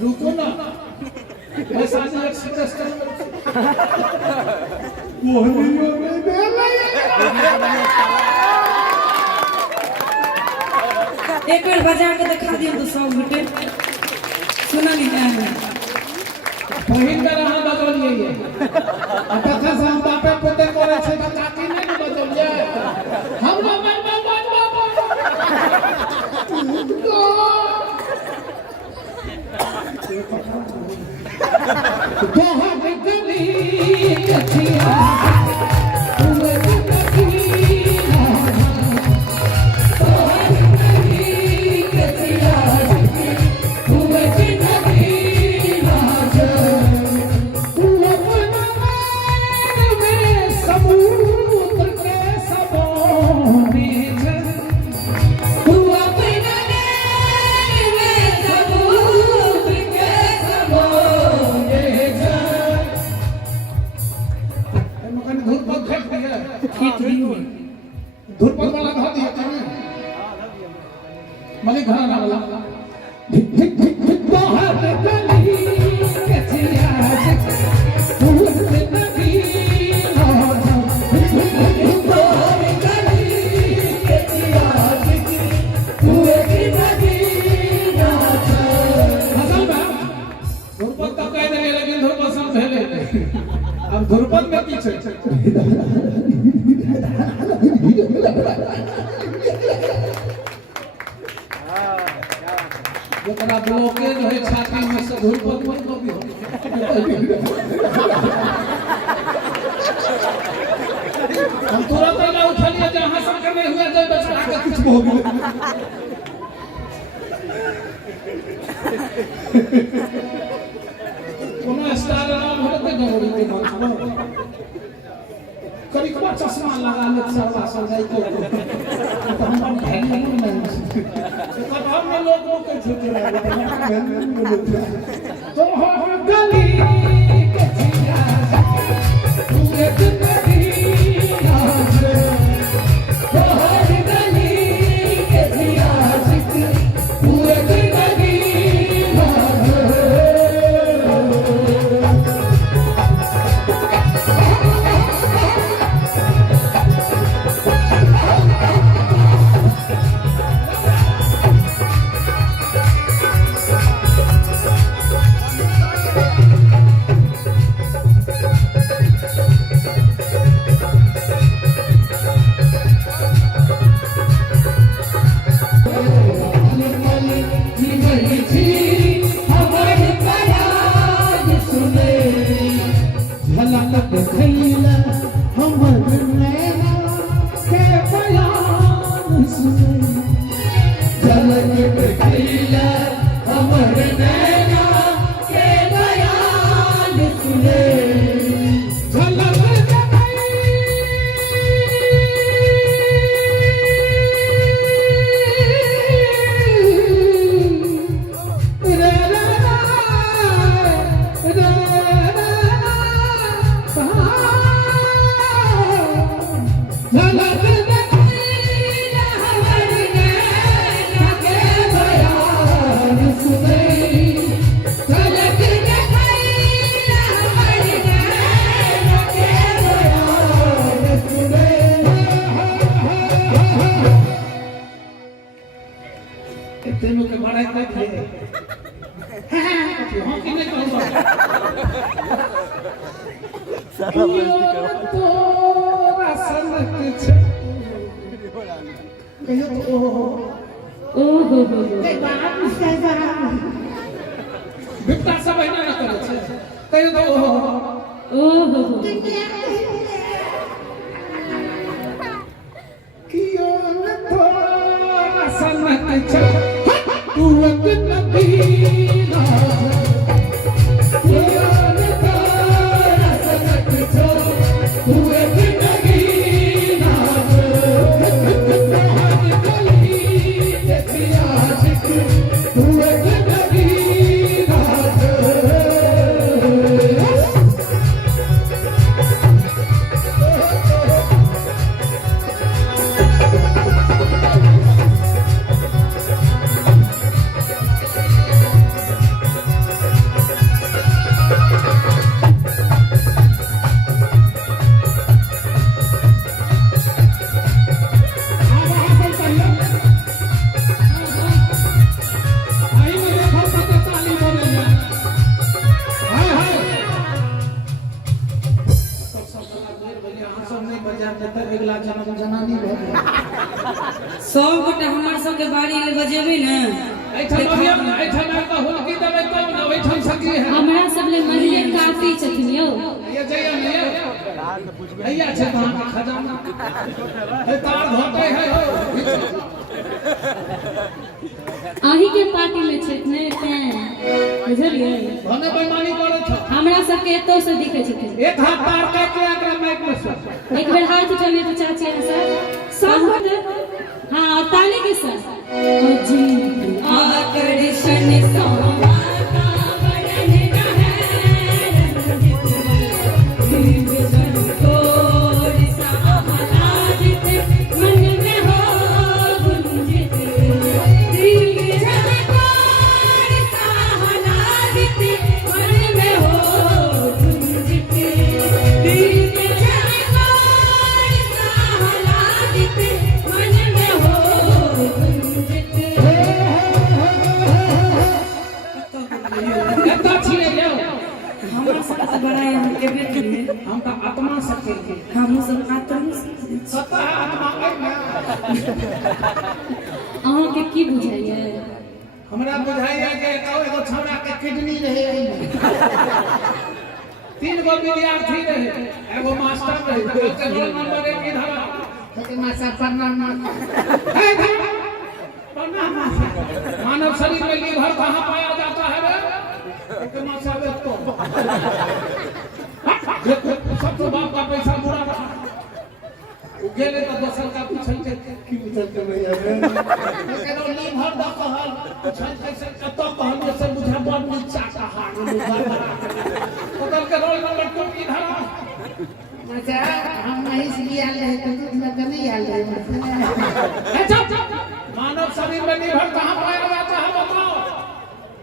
रुको ना ऐसा एक्सप्रेस वो एक बार बजा के दिखा दियो तो सब घटे सुना नहीं है पहिन कर हां बजलिए कथा से हम बापे पोते करे छै त काकी नहीं न बजलिए हम बहुत गली कथिया धुरपन वाला धा दिया था मलिक घरा ना वाला धिक धिक धिक धिक बहुत गली कथिया बहुत नदी बहुत गली कथिया बहुत नदी फसल में धुरपन तब कह देंगे लेकिन धुरपन सब पहले अब धुरपन में पीछे जरा ब्लॉकेज है छाती में से धूल पर मत भी हम तुरंत ना उठा लिया जहां से करने हुए तो बेचारा का कुछ हो गया कोनो स्टार नाम होते जरूरी के मंच कभी कभार चश्मा लगा ले सरवा सो जाए तो हम ध्यान नहीं कभार में लोगों के छूटे तो हो गली कथिया पूरे नदी आज तो हो गली कथिया पूरे नदी तेनों के बड़ा तक है हां कि नहीं कहूं सारा बेइज्जती करो तो रसन कुछ कहियो तो ओहो ते बात से जरा बिपता सब है ना करे छे कहियो तो ओहो कियो न तो रसन कुछ तू रखना पीना किया न तारा सनक छो तू रखना पीना बहुत गली कथिया तू रखना पीना सब गोटे हमर सबके बाड़ी ले बजेबे न हमरा सब ले महिले काफी छथिन यौ अही के पार्टी में छथि ने तें बुझलियै हमरा सबके एतो से दिखे छथिन एक बेर हाथ उठाइए तो चाची सब गोटे हाँ और ताली के साथ जी आकर्षण सोमा का वर्णन न है रंजित थोड़ सा आह्लादित मन में हो गुंजित दिल झलकोर सा आह्लादित मन में हो गुंजित दिल झलकोर सा आह्लादित मन में हो गुंजित हमर सबसे बड़ा हम के बेटी हम का आत्मा सके हम सब आत्मा सत्ता आत्मा अहाँ के की बुझाइए हमरा बुझाइया कि एगो छौड़ा के किडनी रहे तीन गो विद्यार्थी रहे एगो मास्टर रहे के रोल नंबर 1 इधर के मास्टर प्रणाम मानव शरीर में लीवर कहाँ पाया जाता है रे के मास्टर को सब तो बाप का पैसा बुरा रहा गेले तो दोसर का पूछल के की पूछल के भैया रे केनो लीवर द कहल पूछल कैसे कत कहल से बुझा बड़ नीचा का हार होटल के रोल नंबर 2 इधर अच्छा हम नहीं सिया ले तो लग नहीं आल रहे मानव शरीर में लीवर कहां पाया जाता है बताओ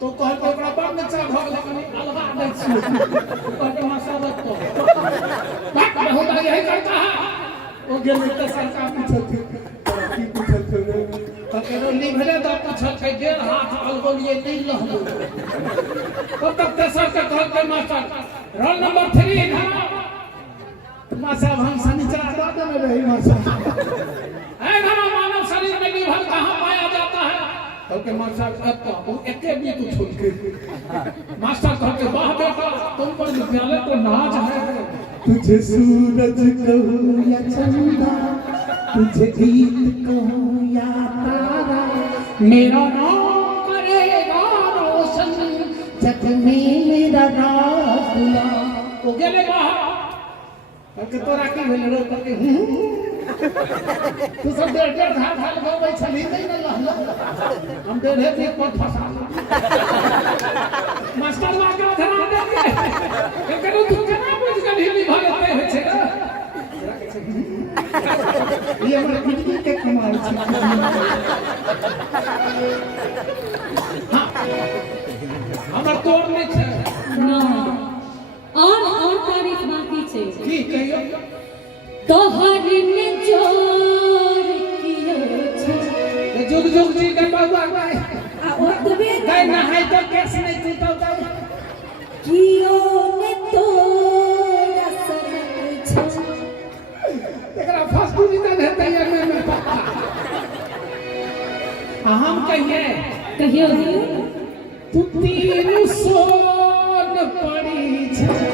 तो कहल के ओकरा बड़ नीचा भग लगनी अलगा दै छी कहते मासावत तो बहुत यही करता है वो गेले तो सरकार पूछल थे की पूछल थे तो केरो लीवरे द पूछल थे डेढ़ हाथ अलगोलिए नहीं लहलो तब तक तेसर के कहल के मास्टर रोल नंबर 3 इधर मासा हम शनिचरा बाद में रही मासा है घरा मानव शरीर में लीवर कहां पाया जाता है तो के मास्टर कहता वो एके भी तू छोड़ के मास्टर कहते वाह बेटा तुम पर विद्यालय तो नाच है तुझे सूरज कहूं या चंदा तुझे गीत कहूं या तारा मेरा नाम करेगा रोशन जग में मेरा राज हुआ वो गेले बाहर के तोरा की भेल रो के तू सब डेढ़ घाट गबै छली नहीं न लहला हम डेढ़े एक पर फंसा मास्टर माके धरा दे के करू तू केना बुझ गेल हिली भरते होय छै ये हमरा किडनी के कमाल छै हां हमर तोड़ नहीं छै ना और तारीफ बाकी छे की कहियो तोहर ने जोर कियो छे जुग जुग जी के बाबा आ ओतबे गए नहाय तो केस नहीं टूटल तो कियो ने तोरा सनक छे एकरा फर्स्ट डिवीजन है तैयार में पक्का हम कहियो तू तीन सोन पड़ी छे